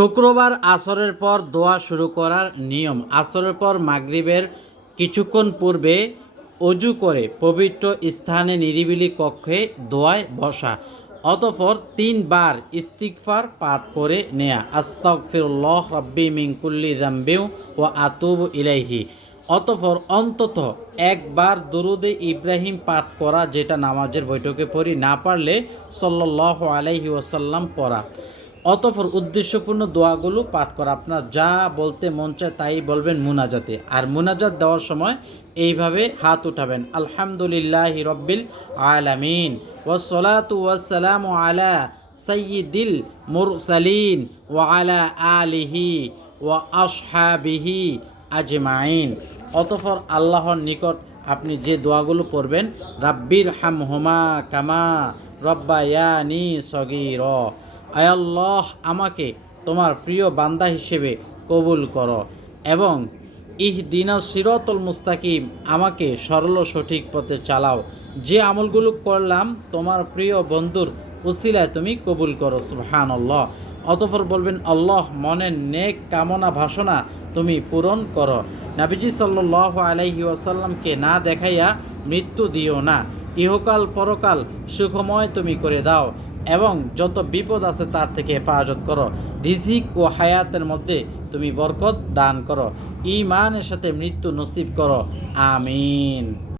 শুক্রবার আসরের পর দোয়া শুরু করার নিয়ম। আসরের পর মাগরিবের কিছুক্ষণ পূর্বে অজু করে পবিত্র স্থানে নিরিবিলি কক্ষে দোয়ায় বসা, অতঃপর ৩ বার ইস্তিগফার পাঠ করে নেয়া, আস্তাগফিরুল্লাহ রাব্বি মিন কুল্লি যামবি ওয়া আতুবু ইলাইহি। অতঃপর অন্তত একবার দুরুদে ইব্রাহিম পাঠ করা, যেটা নামাজের বৈঠকে পড়ি, না পারলে সাল্লাল্লাহু আলাইহি ওয়াসাল্লাম পড়া। অতঃপর উদ্দেশ্যপূর্ণ দোয়াগুলো পাঠ করা। আপনার যা বলতে মন চায় তাই বলবেন মুনাজাতে। আর মুনাজাত দেওয়ার সময় এইভাবে হাত উঠাবেন, আলহামদুলিল্লাহি রব্বিল আলামিন ওয়াসসালাতু ওয়াসসালামু আলা সাইয়্যিদিল মুরসালিন ওয়া আলা আলিহি ওয়া আসহাবিহি আজমাইন। অতঃপর আল্লাহর নিকট আপনি যে দোয়াগুলো পড়বেন, রাব্বির হামহুমা কামা রব্বায়ানি সগীরা, আয় আল্লাহ আমাকে তোমার প্রিয় বান্দা হিসেবে কবুল করো, এবং ইহদিনাস সিরাতাল মুস্তাকিম আমাকে সরল সঠিক পথে চালাও। যে আমলগুলো করলাম তোমার প্রিয় বন্ধুর উসিলায় তুমি কবুল করো, সুবহানাল্লাহ। অতঃপর বলবেন, আল্লাহ মনের নেক কামনা বাসনা তুমি পূরণ করো। নবীজি সাল্লাল্লাহু আলাইহি ওয়াসাল্লামকে না দেখাইয়া মৃত্যু দিও না, ইহকাল পরকাল সুখময় তুমি করে দাও, এবং যত বিপদ আছে তার থেকে হেফাজত করো। রিজিক ও হায়াতের মধ্যে তুমি বরকত দান করো। ঈমানের সাথে মৃত্যু নসিব করো। আমিন।